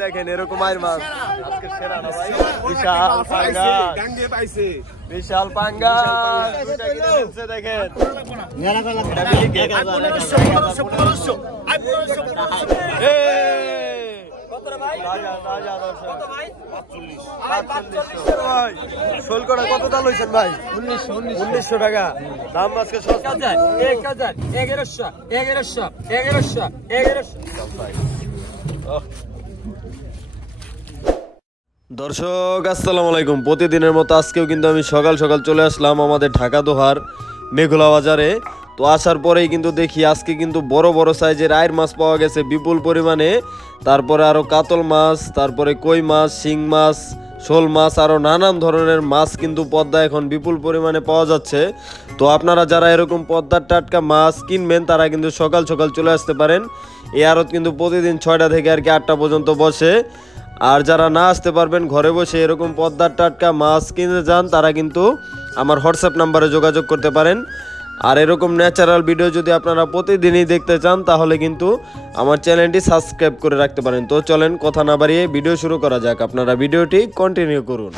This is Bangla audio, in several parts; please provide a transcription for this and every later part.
দেখেন এরকম আয়ের মাছ আজকে সেরা না ভাই, বিশাল পাঙ্গা, বিশাল পাঙ্গা দেখেন। শোলকটা কত দাম হয়েছেন ভাই? 1900 টাকা দাম। আজকে দর্শক আসসালামু আলাইকুম। প্রতিদিনের মতো আজকেও কিন্তু আমি সকাল সকাল চলে আসলাম আমাদের ঢাকা দোহার মেঘলা বাজারে। তো আসার পরেই কিন্তু দেখি আজকে কিন্তু বড় বড় সাইজের আয়ের মাছ পাওয়া গেছে বিপুল পরিমাণে। তারপরে আরও কাতল মাছ, তারপরে কই মাছ, শিং মাছ, শোল মাছ, আরও নানান ধরনের মাছ কিন্তু পদ্মা এখন বিপুল পরিমাণে পাওয়া যাচ্ছে। তো আপনারা যারা এরকম পদ্মার টাটকা মাছ কিনবেন তারা কিন্তু সকাল সকাল চলে আসতে পারেন। এই আড়ত কিন্তু প্রতিদিন 6টা থেকে আর কি 8টা পর্যন্ত বসে। আর যারা না আসতে পারবেন ঘরে বসে এরকম পদ্মার টাটকা মাছ কিনতে যান তারা কিন্তু আমার হোয়াটসঅ্যাপ নাম্বারে যোগাযোগ করতে পারেন। আর এরকম ন্যাচারাল ভিডিও যদি আপনারা প্রতিদিনই দেখতে চান তাহলে কিন্তু আমার চ্যানেলটি সাবস্ক্রাইব করে রাখতে পারেন। তো চলেন কথা না বাড়িয়ে ভিডিও শুরু করা যাক, আপনারা ভিডিওটি কন্টিনিউ করুন।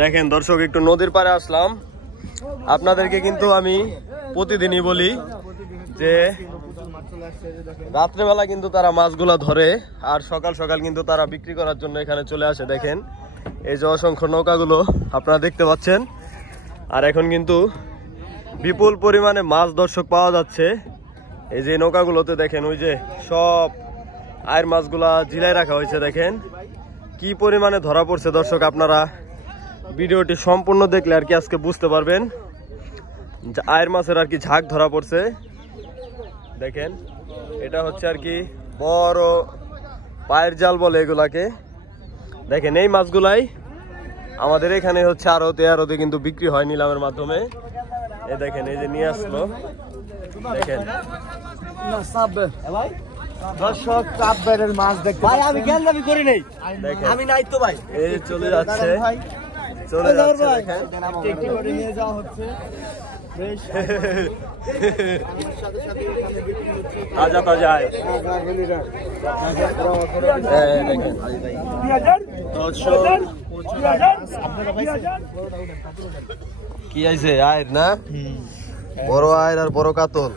দেখেন দর্শক একটু নদীর পাড়ে আসলাম। আপনাদেরকে কিন্তু আমি প্রতিদিনই বলি যে রাত্রেবেলা কিন্তু তারা মাছগুলা ধরে আর সকাল সকাল কিন্তু তারা বিক্রি করার জন্য এখানে চলে আসে। দেখেন এই যে অসংখ্য নৌকাগুলো আপনারা দেখতে পাচ্ছেন। আর এখন কিন্তু বিপুল পরিমাণে মাছ দর্শক পাওয়া যাচ্ছে। এই যে নৌকাগুলোতে দেখেন ওই যে সব আয়ের মাছগুলা ঝিলাই রাখা হয়েছে। দেখেন কি পরিমাণে ধরা পড়ছে দর্শক, আপনারা ভিডিওটি সম্পূর্ণ দেখলে আর কি আজকে বুঝতে পারবেন আয়ের মাছের আর কি ঝাঁক ধরা পড়ছে। দেখেন এটা হচ্ছে আর কি বড় পায়ের জাল বলে এগুলাকে। দেখেন এই মাছগুলাই আমাদের এখানে হচ্ছে আড়তে কিন্তু বিক্রি হয় নিলামের মাধ্যমে। এই দেখেন এই যে নিয়ে আসলো, দেখেন দর্শক কাপবের মাছ দেখতে ভাই আমি গেলামি করি নাই, আমি নাই তো ভাই। এই চলে যাচ্ছে চলে যাচ্ছে দেখেন একটু করে নিয়ে যাওয়া হচ্ছে। তাজা তাজা কি আইছে আয়ের না, বড় আয়ের আর বড় কাতল।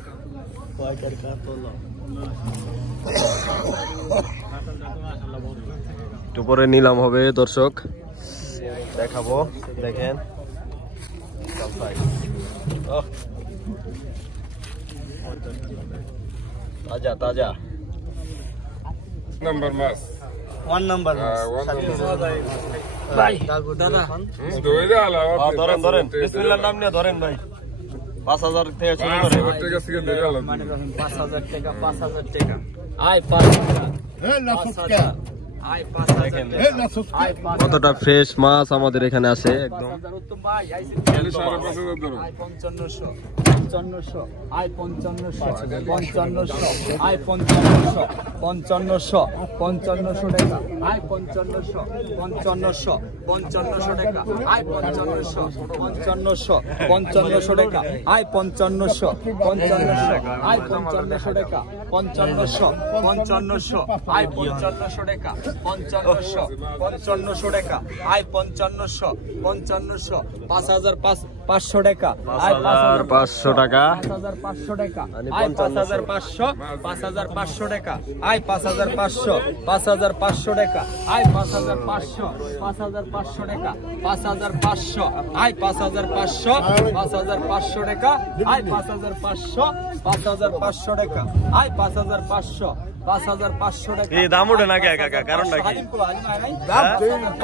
একটু পরে নিলাম হবে দর্শক, দেখাবো। দেখেন তাজা তাজা নাম্বার মাছ, 1 নাম্বার ভাই দাদা ধরেন ধরেন বিসমিল্লাহর নাম নিয়ে ধরেন ভাই। 5000 থেকে শুরু করেন। 5000 টাকা 5000 টাকা আয় 5000 কতটা ফ্রেশ মাছ আমাদের এখানে আছে একদম। পঞ্চান্নশো টাকা আয় 5500 5500 টাকা আয় 5500 টাকা 5500 টাকা আয় 5500 5500 টাকা আয় 5500 5500 টাকা আয় 5500 5500 টাকা 5500 আয় 5500 5500 টাকা আয় 5500 5500 টাকা আয় 5500 5500 টাকা। এই দাম ওঠে না কাকা, কারণটা কি?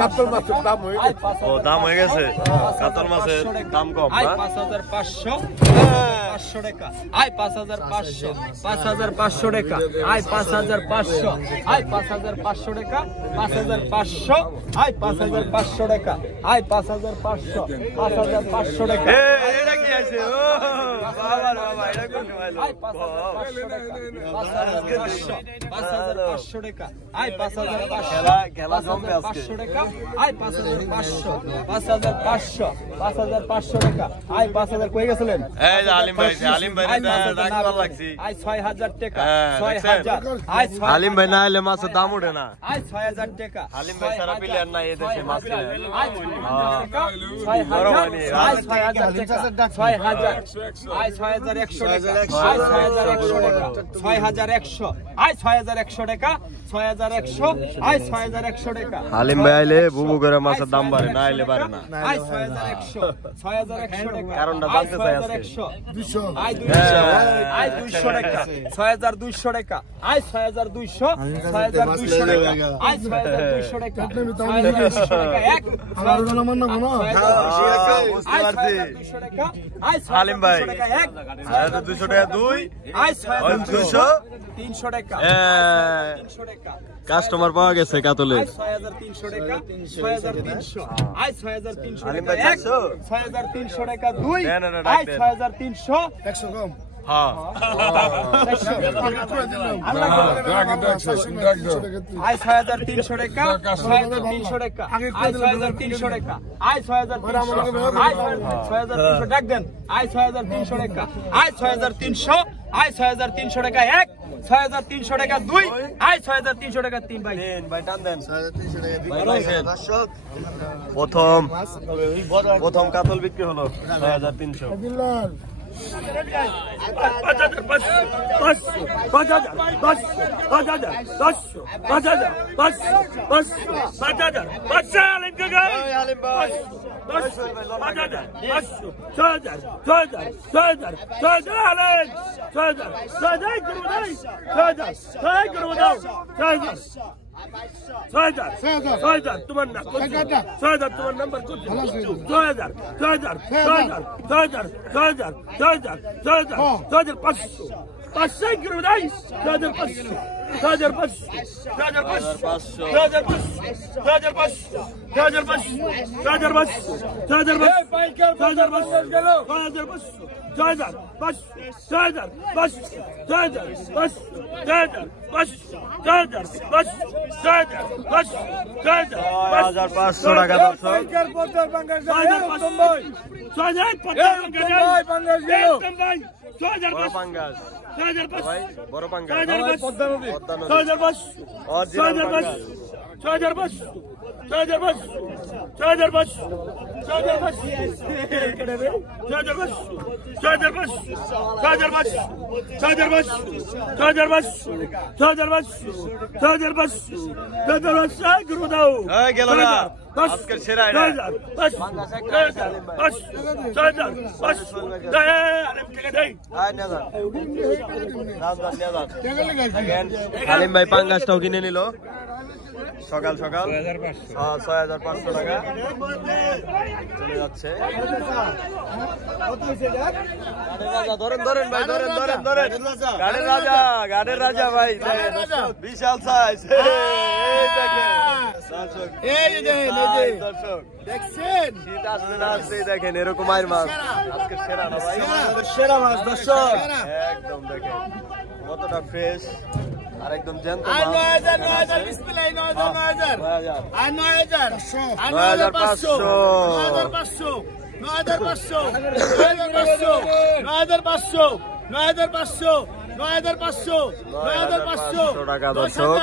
কাতল মাছের দাম হয়ে গেছে। ও দাম হয়ে গেছে, কাতল মাছের দাম কম না। 5500 টাকা আয় 5500 5500 টাকা আয় 5500 আয় 5500 টাকা 5500 আয় 5500 টাকা আয় 5500 5500 টাকা। বেশি আছে ও বাবা বাবা এটা কোন ভালো 5500 টাকা আই 5500 খেলা খেলা জমবে আজকে 500 টাকা আই 5500 5500 টাকা আই 5000 কই গেছিলেন এই যে আলিম ভাই রাখবা লাগছি আই 6000 টাকা হ্যাঁ, 6000 আই 6000 আলিম ভাই না এলে মাছের দাম উঠে না আই 6000 টাকা আলিম ভাই সারা প্লেয়ার না এই দেশে মাছ কিনে আই 6000 টাকা 6000 আই 6100 টাকা আই 6100 আই 6100 টাকা 6100 আই 6100 টাকা আলিম ভাই আইলে বুবু করে মাছের দাম বাড়ে না আইলে বাড়ে না আই 6100 টাকা কারণটা জানতে চাই আজকে 200 আই 200 আই 200 টাকা 6200 টাকা আই 6200 6200 টাকা আই 6200 টাকা 6200 টাকা এক আমার জানা মান্না কোন বুঝতে পারছি টাকা আই আলিম ভাই 200 টাকা এক 200 টাকা দুই আই 200 300 টাকা 300 টাকা কাস্টমার পাওয়া গেছে কাতলে 6300 টাকা 6300 আই 6300 আলিম টাকা ভাই এক 6300 টাকা দুই আই 6300 100 কম হ্যাঁ আই 6300 টাকা 6300 টাকা আই 6300 টাকা আই 6300 আই 6300 ডাক দেন আই 6300 টাকা আই 6300 আই 6300 টাকা এক 6300 টাকা দুই আই 6300 টাকা তিন ভাই ভাই টান দেন 6300 প্রথম কাতল বিক্রি হলো 6300 তোমার না 6000 তোমার নাম্বার কত 6000 500 করে দাই 500 টাকা বড় পাঙ্গাস বড় পাঙ্গাস 500 আজকের সেরা এটা আলিম ভাই পাঙ্গাসটাও কিনে নিল সকাল সকাল 6500 টাকা চলে যাচ্ছে ধরেন ভাই ধরেন গাড়ির রাজা ভাই বিশাল সাইজ দেখেন এরকম আয়ের মাছ আজকে সেরা না ভাই সেরা মাছ দর্শক একদম দেখেন কতটা ফ্রেশ আর একদম জ্যান্ত মাছ 9000 বিসমিল্লাহ 9000 টাকা দর্শক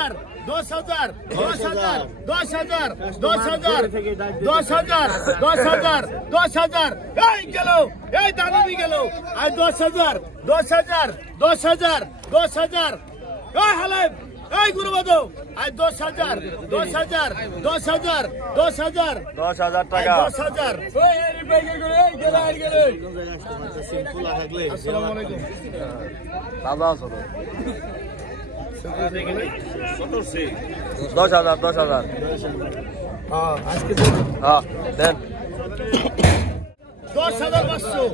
10,000 এই গেল এই দানবি গেল আর 10,000 এই হালেম এই গুরুবাদো আর 10,000 টাকা 10,000 আসসালামু আলাইকুম দাদা চলো 10,000 আজকে হ্যাঁ দেন 10,500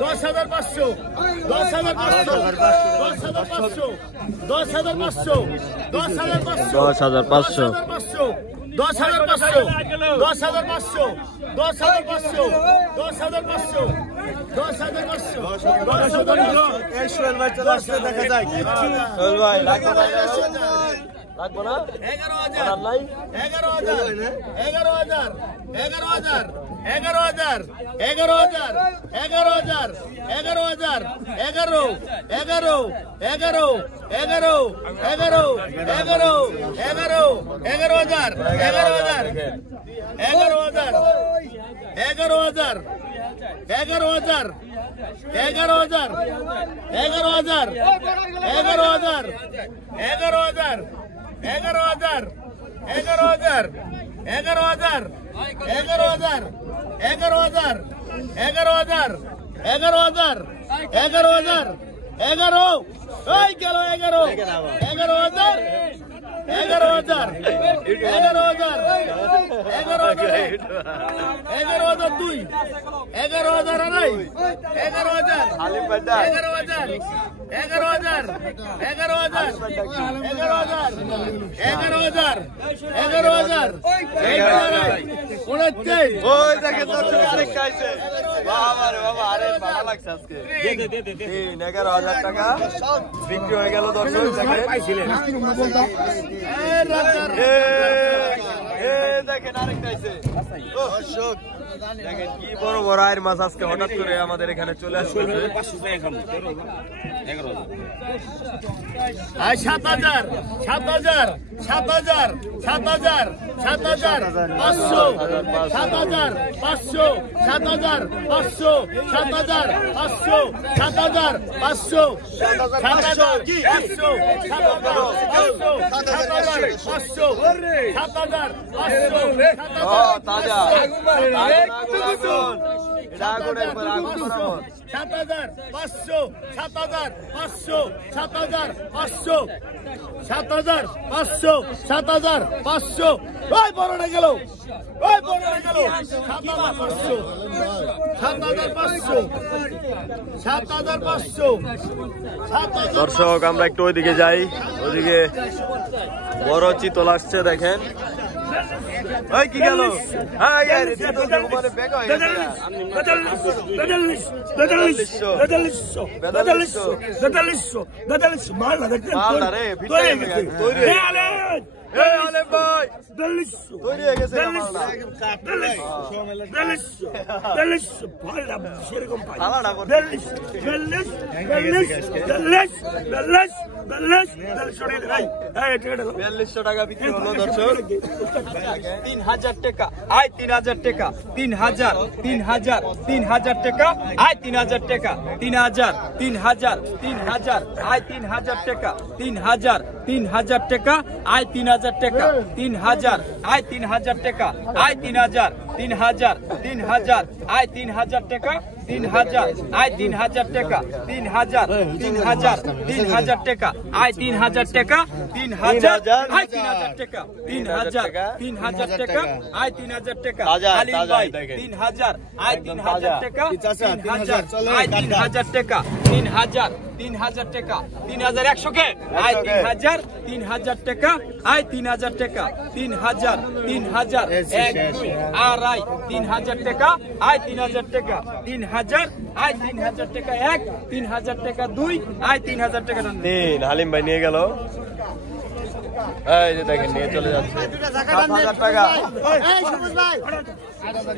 10,500 10,500 এই সোহেল ভাই চলে আসছে, দেখা যাক। সোহেল ভাই লাগবে না, লাগবে না। 11,000 নাই 11,000 11,000 11,000 11,000 11,000 11,000 11,000 11 11 11 11 11 11 11 11,000 11,000 11,000 11,000 11,000 11,000 11,000 11,000 11,000 11,000 11,000 11,000 11,000 11,000 11,000 11,000 11,000 11 ওই গেল 11 11,000 11,000 11,000 11,000 দুই 11,000 আড়াই 11,000 11,000 11,000 11,000 11,000 11,000 ওই দেখে দর্শক আরেকটা আইছে। বাবা রে বাবা, আরে ভালো লাগছে আজকে। 11,000 টাকা বিক্রি হয়ে গেল দর্শক। দেখেন আরেকটা আইছে। দর্শক দেখেন কি বড় বড় আয়ের মাছ আজকে হঠাৎ করে আমাদের এখানে চলে আসছে। 7,000 7,000 7,000 7,000 7,000 500 7,000 500 7,000 500 7,000 500 7,000 500 7,000 কি 500 7,000 500 7,000 500 তাজা আগুন একবার আগুন বরাবর। 7,000 500 7,000 500 7,000 500 7,000 500 7,000 500 ওই বড়টা গেল, ওই বড়টা গেল 7,500 7,500 7,500 7,000 দর্শক আমরা একটু ওইদিকে যাই, ওইদিকে বড় চিতল আসছে দেখেন। ওই কি গেল? হ্যাঁ চিতল মানে বেগ হয়ে গেছে। 42 মাল দেখেন মালটা রে ভিতরে তৈরি হয়ে গেছে। এই আলেম ভাই তৈরি হয়ে গেছে মালটা। থালাটা করতে। 4200 টাকা বিক্রি হলো দর্শক। 3,000 টাকা আয় 3,000 টাকা 3,000 3,000 3,000 টাকা আয় 3,000 টাকা 3,000 3,000 3,000 আয় 3,000 টাকা 3,000 3,000 টাকা আয় 3,000 টাকা 3,000 আয় 3,000 টাকা আয় 3,000 3,000 3,000 আয় 3,000 টাকা 3,000 আয় 3,000 টাকা 3,000 3,000 3,000 টাকা আয় 3,000 টাকা 3,000 আয় 3,000 টাকা 3,000 3,000 টাকা আয় 3,000 টাকা আলিম ভাই 3,000 আয় 3,000 টাকা 3,000 আয় 3,000 টাকা 3,000 3,000 টাকা 3,100 কে আয় 3,000 3,000 টাকা আয় 3,000 টাকা 3,000 3,000 1 2 আড়াই 3,000 টাকা আয় 3,000 টাকা 3,000 আয় 3,000 টাকা 1 3,000 টাকা 2 আয় 3,000 টাকা 3 হালিম ভাই নিয়ে গেল। এই যে দেখেন নিয়ে চলে যাচ্ছে 7,000 টাকা। এই সবুজ ভাই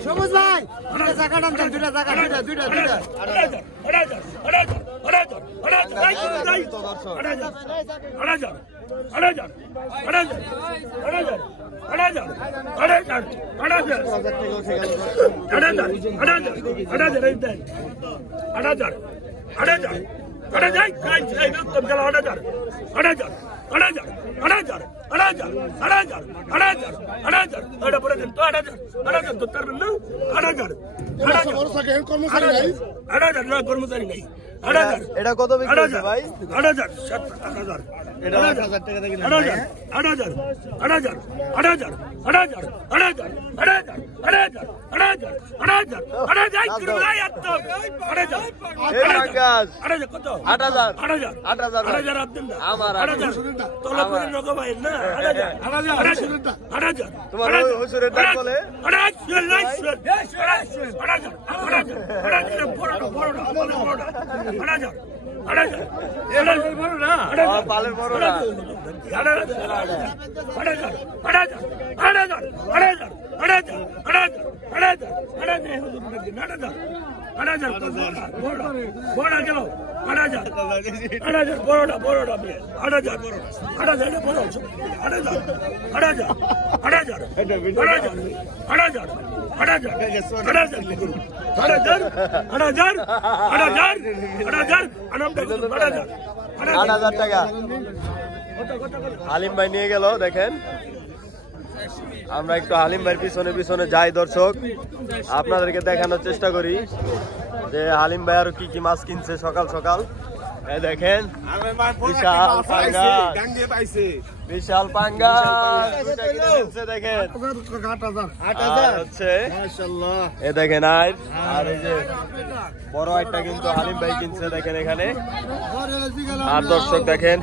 সবুজ ভাই দুটা জায়গা দাম দেন, দুটা জায়গা দুটা এটা কত বিক্রি হচ্ছে ভাই? 8,000 এটা 1000 টাকা থেকে কিনা 8000 8000 8000 8000 8000 8000 8000 8000 8000 8000 8000 করে ভাই এত 8000 এই টাকাস 8000 কত 8000 8000 8000 আপনি না আমার 8000 তোলা করে নগো ভাই না 8000 8000 তোমার হুজুরের ডাক বলে 8000 পালের বড় না আট হাজার টাকা হালিম ভাই নিয়ে গেল দেখেন আমরা একটু হালিম ভাইয়ের পিছনে পিছনে যাই দর্শক আপনাদেরকে দেখানোর চেষ্টা করি যে হালিম ভাই আরো কি কি মাছ কিনছে সকাল সকাল এই দেখেন বিশাল পাঙ্গাস বিশাল পাঙ্গাস দেখেন আর হচ্ছে এই দেখেন আর এই যে বড় একটা কিন্তু হালিম ভাই কিনছে দেখেন এখানে আর দর্শক দেখেন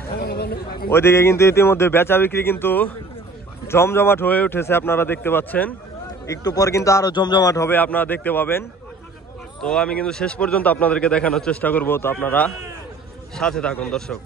ওইদিকে কিন্তু ইতিমধ্যে বেচা বিক্রি কিন্তু জমজমাট হয়ে উঠেছে আপনারা দেখতে পাচ্ছেন একটু পর কিন্তু আরো জমজমাট হবে আপনারা দেখতে পাবেন তো আমি কিন্তু শেষ পর্যন্ত আপনাদেরকে দেখানোর চেষ্টা করব তো আপনারা সাথে থাকুন দর্শক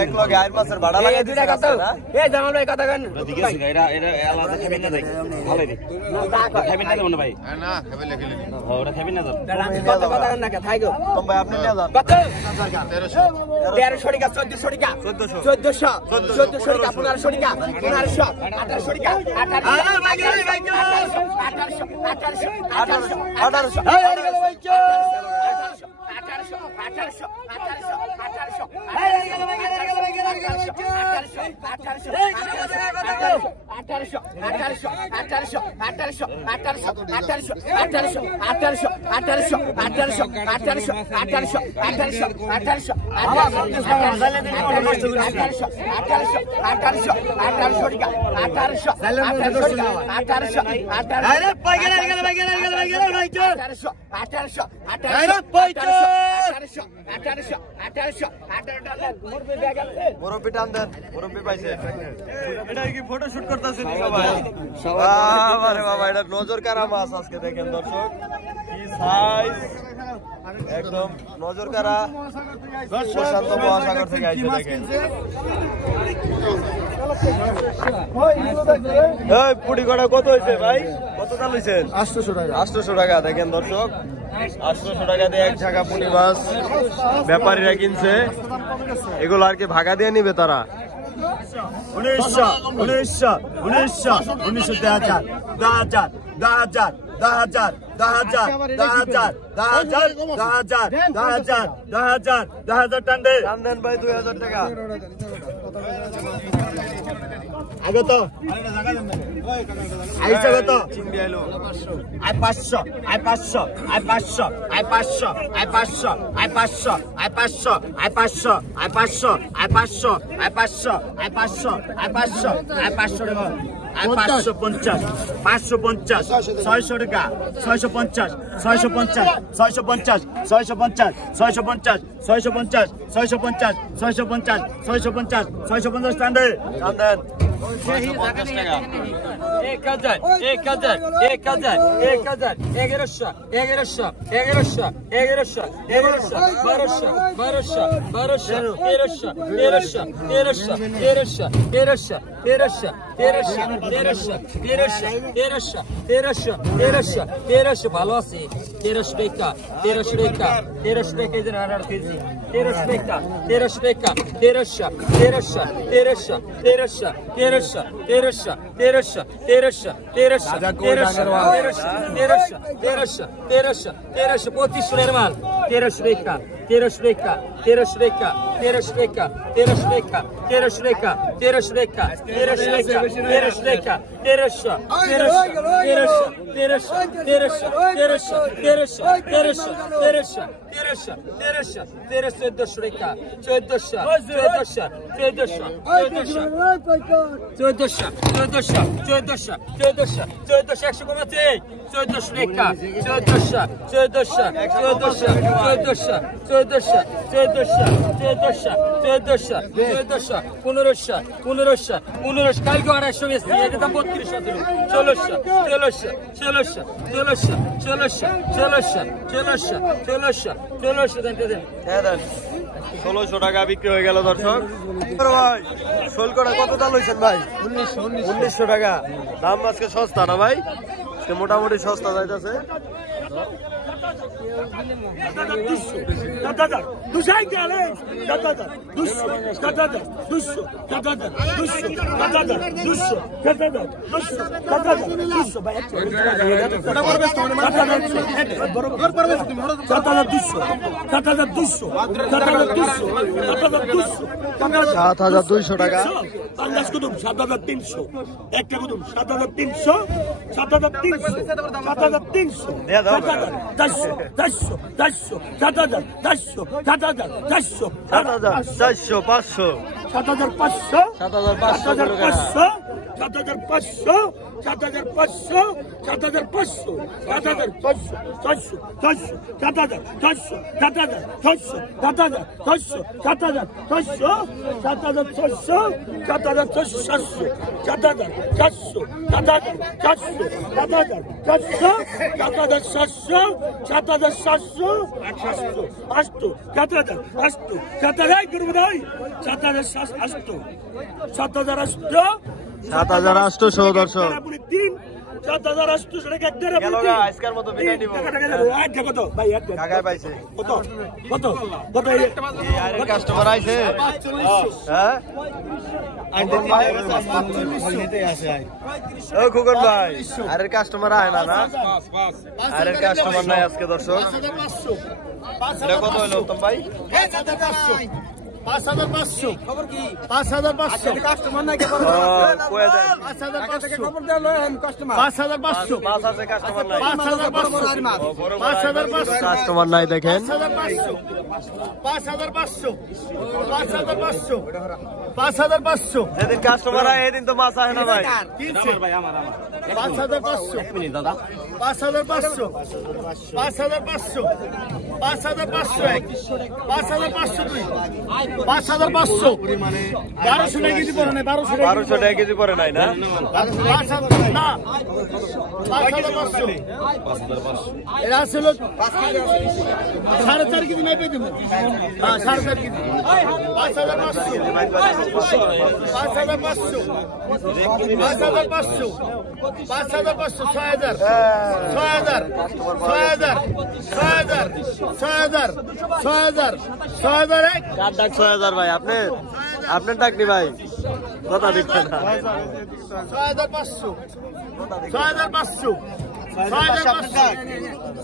এক লগে আইর মাছের ভাড়া লাগাই দুটা কথা এই জামাল ভাই কথা কন এদিকে আছে এটা আলাদা খাবেন না ভাই ভালো রে না খাবেন না মনে ভাই না খাবে লেখলে ওটা খাবেন না তো কথা কথা কন না কে থাইগো কম ভাই আপনি নিয়ে যান কত 1300 টাকা 1400 টাকা 1400 টাকা 1500 টাকা 1500 1800 টাকা মুরব্বি টান দেন মুরব্বি পাইছে এটা কি ফটো শুট করতেছেন সবাই আরে বাবা এটা নজর কারা মাছ আজকে দেখেন দর্শক কি সাইজ একদম নজর কারা প্রশান্ত মহাসাগর থেকে আইছে দেখেন এই পুটি কটা কত হইছে ভাই কত দাম হইছেন 800 টাকা 800 টাকা দেখেন দর্শক 800 টাকা দিয়ে এক ঝাঁকা পুঁটি মাছ ব্যাপারীরা কিনছে এগুলো আর কি ভাগা দিয়ে নিবে তারা 1900 টান দেন ভাই 2000 টাকা আগে তো আইসা কত চিংড়ি আইলো I 500 I 500 I 500 I 500 I 500 I 500 I 500 I 500 I 500 I 500 I 500 I 500 I 500 I 500 টাকা আই 550 550 600 টাকা 650 650 650 650 650 650 650 650 650 650 টান দেন 1000 1100 1100 1100 1100 1100 1100 1100 1200 1200 1200 1300 1300 1300 1300 1300 1300 ভালো আছে 1300 টাকা 1300 টাকা 1300 টাকা এর আর কেজি 1300 টাকা 1300 টাকা 1300 1300 1300 1300 1300 1300 1300 1300 2500 এর মাল 1300 টাকা 1300 টাকা 1300 টাকা 1300 টাকা 1300 টাকা 1300 টাকা 1300 টাকা 1300 টাকা 1300 টাকা 1300 কালকে 250 বেশি এটা দাম 1600 টাকা বিক্রি হয়ে গেল দর্শক। ভাই শোল করা কত দাম হয়েছেন ভাই? 1900 টাকা। দাম আজকে সস্তা না ভাই? আজকে মোটামুটি সস্তা যাইতেছে। টাকা। 7300 একটা কুদুম 7300 7300 7300 400 7000 400 7000 400 400 500 7500 7500 7500 7500 7500 7500 7000 400 7000 400 7000 400 7000 400 7000 400 7000 400 7000 400 7000 400 7000 400 7000 700 7000 700 800 7000 800 7000 করব ভাই 7000 800 7800 দর্শক। 7800 টাকা গেল গা, আজকের মতো বিদায় নিব। কত ভাই কাকায় পাইছে কত কত কত এই আরেক কাস্টমার আইছে। হ্যাঁ ও খোকন ভাই, আরের কাস্টমার আয় না? আরের কাস্টমার নাই আজকে দর্শক। এটা কত হলো উত্তম ভাই? 5500 খবর কি 5500 কাস্টমার নাই খবর কয়ে দেন। 5500 খবর দেন কাস্টমার 5500 5 আছে কাস্টমার নাই। 5500 কাস্টমার নাই দেখেন। 5500 যেদিন কাস্টমার আয় এদিন তো মাছ আয় না ভাই। 5500 এক মিনিট দাদা 5500 5500 5500 দুই 5500 1200 টাকা কেজি পড়ে নাই 1200 টাকা কেজি পরে নাই না? না 5500 এরা ছিল 4.5 কেজি মাইপে দেব। হ্যাঁ 4.5 কেজি 5500 5500 5500 6000 6000 এক কার ডাক 6000 ভাই? আপনার ডাক নি ভাই, কথা দিচ্ছেন না। 6500 6500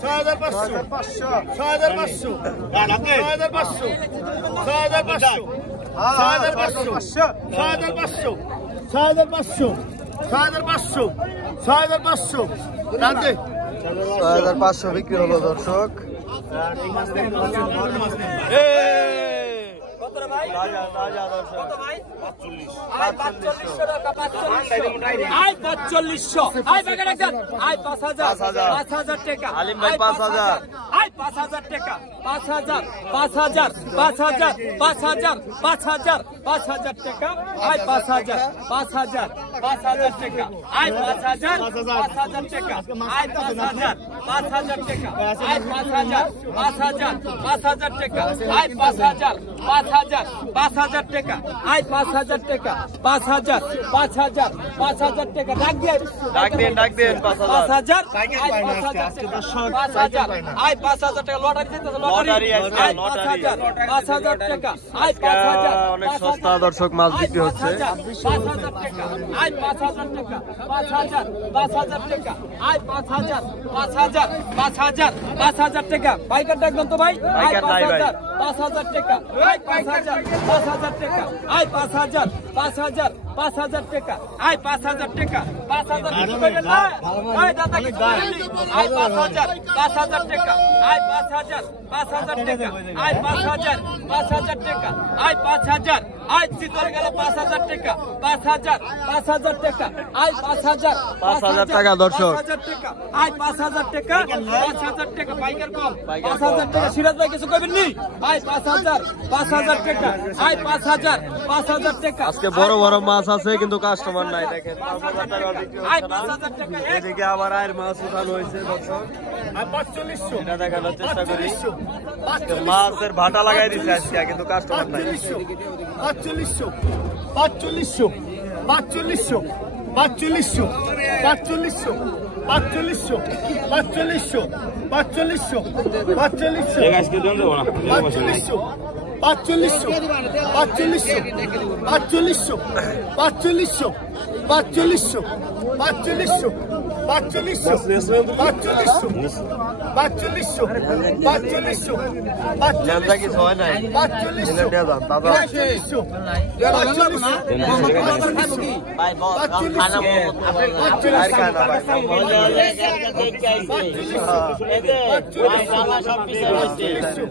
6500 6500 6500 বিক্রি হলো দর্শক। আলিম ভাই 5000 5000 টাকা 5000 5000 5000 5000 5000 5000 টাকা 5000 5000 5000 টাকা 5000 5000 টাকা 5000 5000 টাকা 5000 5000 5000 টাকা 5000 5000 5000 টাকা 5000 টাকা 5000 5000 5000 টাকা ডাক দেন 5000 5000 5000 টাকা লটারি দিতেছে লটারি 5000 টাকা 5000 অনেক সস্তা দর্শক মাছ বিক্রি হচ্ছে। 5000 টাকা আয় 5000 টাকা 5000 টাকা আয় 5000 টাকা পাইকার ডাকবেন তো ভাই আয় 5000 টাকা আয় 5000 টাকা আয় 5000 টাকা আয় 5000 টাকা 5000 কিছু কইবেন না আয় দাদা কিছু কইবেন আয় 5000 টাকা আয় 5000 টাকা আয় 5000 টাকা আয় 5000 আয় চিতল গেল 5000 টাকা 5000 টাকা আয় 5000 টাকা দর্শক 5000 টাকা আয় 5000 টাকা 5000 টাকা পাইকার কম 5000 টাকা সিরাজ ভাই কিছু কইবেন নি আয় 5000 টাকা আয় 5000 টাকা আজকে বড় বড় মাছ আছে কিন্তু কাস্টমার নাই দেখেন 5000 টাকা বিক্রি আয় হচ্ছে না 5000 টাকা এদিকে আবার আয়ের মাছ উঠানো হয়েছে দর্শক আর 4500 এটা দেখানোর চেষ্টা করি 4500 মাছের ভাটা লাগাই দিছে আজকে কিন্তু কাস্টমার নাই 4500 4500 4500 4500 4500 4500 4500 4500 4500 এই গাছকে দন দেবো না 4500 4500 4500 4500 4500 4500 4500 জানলা কিছু হয় নাই ছেলে নিয়ে যান দাদা আর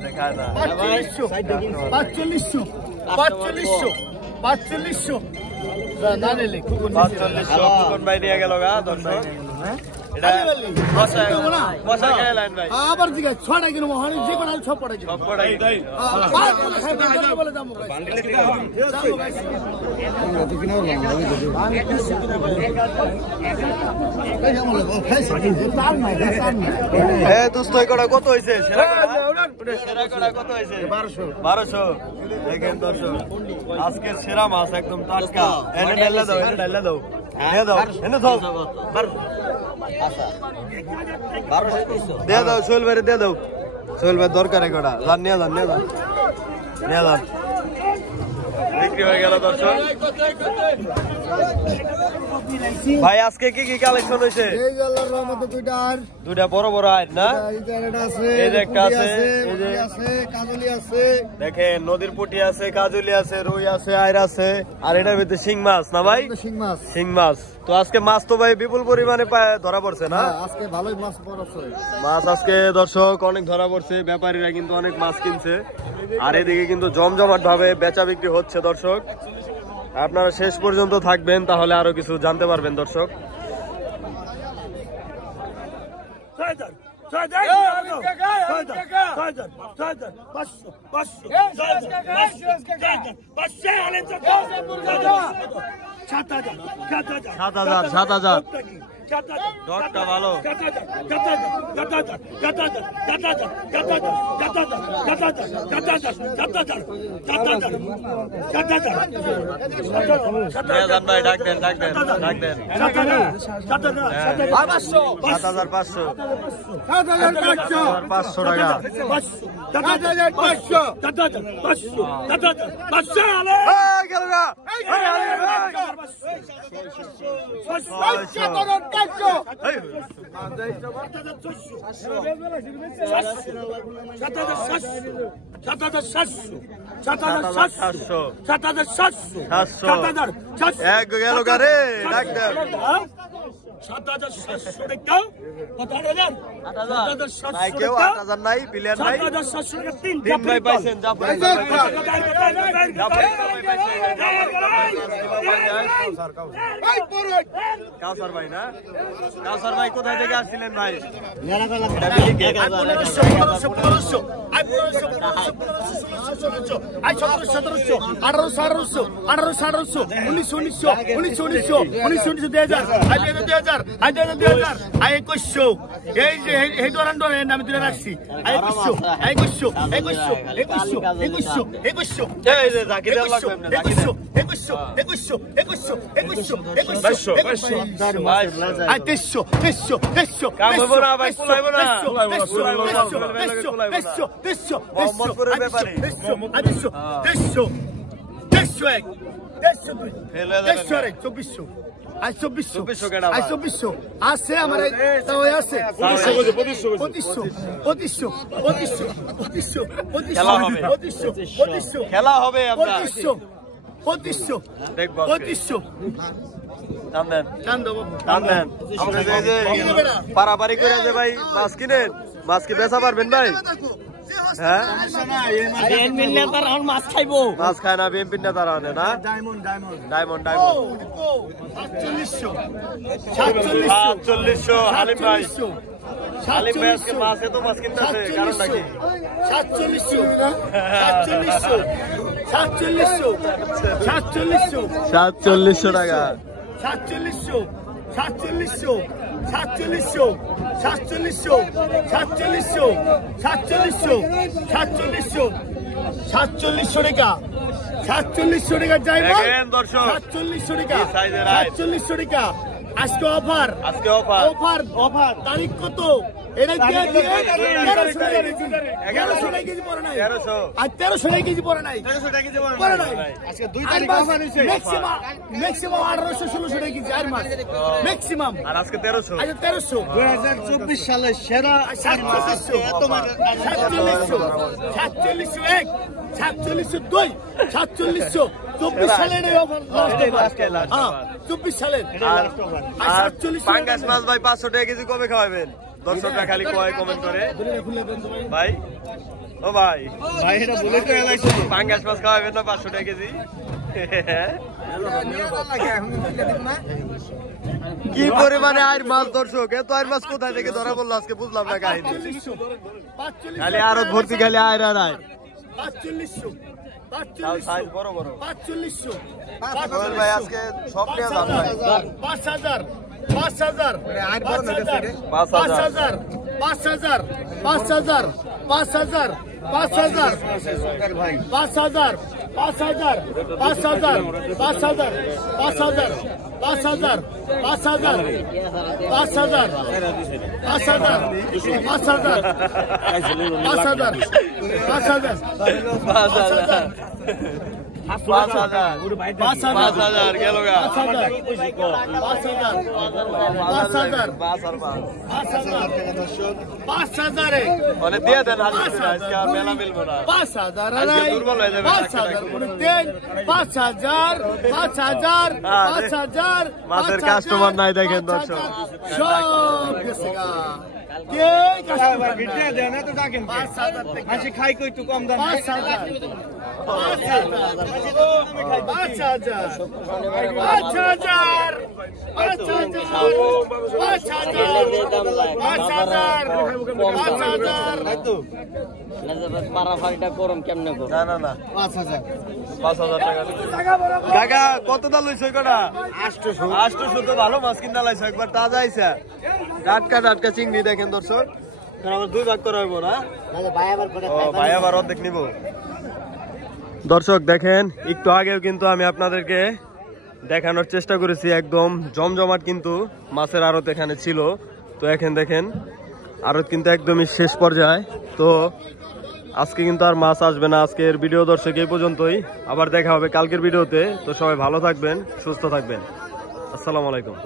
খানা ভাই নিয়ে গেল গা দর্শক এটা বসা খেলেন ভাই আবার দিকে ছড়াই কিনো মহানি যে কোন সব পড়াই সব পড়াই তাই বলে দাম এ দোস্ত কটা কত হইছে সেরা কটা কত হইছে 1200 দেখেন দর্শক আজকের সেরা মাছ একদম টাটকা এনে ঢাইলা দাও দিয়ে দাও এনে দাও দিয়ে দাও সোহেল ভাই দিয়ে দাও সোহেল ভাই দরকার কটা যান নিয়ে যান বিক্রি হয়ে গেল দর্শক ভাই আজকে কি কি কালেকশন হয়েছে দুইটা বড় বড় আইট না এই যে একটা আছে এই যে দেখেন নদীর পুঁটি আছে কাজুলি আছে রুই আছে আইর আছে আর এটার ভিতরে শিং মাছ না ভাই শিং মাছ তো আজকে মাছ তো ভাই বিপুল পরিমাণে ধরা পড়ছে না আজকে ভালোই মাছ পড়ছে মাছ আজকে দর্শক অনেক ধরা পড়ছে ব্যাপারীরা কিন্তু অনেক মাছ কিনছে আর এদিকে কিন্তু জমজমাট ভাবে বেচা বিক্রি হচ্ছে দর্শক আপনারা শেষ পর্যন্ত থাকবেন তাহলে আরো কিছু জানতে পারবেন দর্শক সাত হাজার ডটটা ভালো ভাই ডাক দেন 7500 টাকা এক গেল গারে ডাক দেন 7700 টাকা কত হাজার 8000 ভাই কেউ 8000 নাই প্লেয়ার নাই 7700 টাকা তিন ভাই পাইছেন যা ভাই কাউসার ভাই না কাউসার ভাই কোথায় থেকে আসছিলেন ভাই আমি তুলে রাখছি 2100 ফেল হয়ে যাবে। 2400 আজ 2400 কেডা আজ ভাই? 2400 আছে আমার তাও আছে 2500 খেলা হবে। 2500 খেলা হবে আমরা 2500 দেখবো আজকে। 2500 টান দেন টান দেবো টান দেন আমরা যে পারাপারি করে যে ভাই মাছ কিনেন মাছ কি বেচা পারবেন ভাই হ্যাঁ মাছ খাইবো মাছ খায় না বিএমপি নেতারা আনে না ডায়মন্ড ডায়মন্ড ডায়মন্ড 4700 হালিম ভাই হালিম ভাই আজকে মাছ এত মাছ কিনতেছে কারণ নাকি 4700 টাকা 4700 টাকা যাই দেখেন দর্শক 4700 টাকা এই সাইজের আইস। 4700 টাকা আজকে অফার আজকে অফার অফার তারিখ কত এটা দিয়ে 1300 টাকা কেজি পড়ে নাই 1300 আর 1300 টাকা কেজি পড়ে নাই 1300 টাকা কেজি পড়ে নাই আজকে ম্যাক্সিমাম 1800-1600 টাকা কেজি আর মাছ ম্যাক্সিমাম আর আজকে 1300 আজ 1300 2024 সালের সেরা 24 সালের এই অফার হ্যাঁ 24 সালের আর পাঙ্গাস মাছ ভাই 500 টাকা কেজি কবে খাওয়াবেন দর্শকরা খালি কমেন্ট করে ভাই ও ভাই এটা বলে তো এলাইছে পাঙ্গাস মাছ খাওয়াবেন না 500 টাকা কেজি কি পরিমানে আইর মাছ দর্শক এত আইর মাছ কোথায় থেকে ধরা পড়লো আজকে বুঝলাম না কাহিনী খালি আরো ভর্তি খালি আইর আর আইর তাও সাইজ বড় বড় 4500 সোহেল ভাই আজকে সব নিয়ে যান ভাই 5000 5,000 গেল গা 5000 মানে দিয়ে দেন আজকে মেলা মিলবো না 5000 আজকে দুর্বল হয়ে যাবে 5000 মাছের কাস্টমার নাই দেখেন দর্শক সব গেছে গা কে কাস্টমার ভিডিও দেন না তো ডাকেন 5000 টাকা মাঝে খাই কই একটু কম দাম 5000 পারাফারিটা গরম কেমনে গো না না না 5,000 টাকা কাকা কত দাম লইছো কটা 800 তো ভালো মাছ কিনা লাইছো একবার তাজা আইছে টাটকা চিংড়ি দেখেন দর্শক আমার 2 ভাগ করা হইব না ভাই আবার অর্ধেক নিব দর্শক দেখেন একটু আগেও কিন্তু আমি আপনাদেরকে দেখানোর চেষ্টা করেছি একদম জমজমাট কিন্তু মাছের আড়ত এখানে ছিল তো এখন দেখেন আড়ত কিন্তু একদমই শেষ পর্যায়ে তো আজকে কিন্তু আর মাছ আসবে না আজকের ভিডিও দর্শক এই পর্যন্তই আবার দেখা হবে কালকের ভিডিওতে তো সবাই ভালো থাকবেন সুস্থ থাকবেন আসসালামু আলাইকুম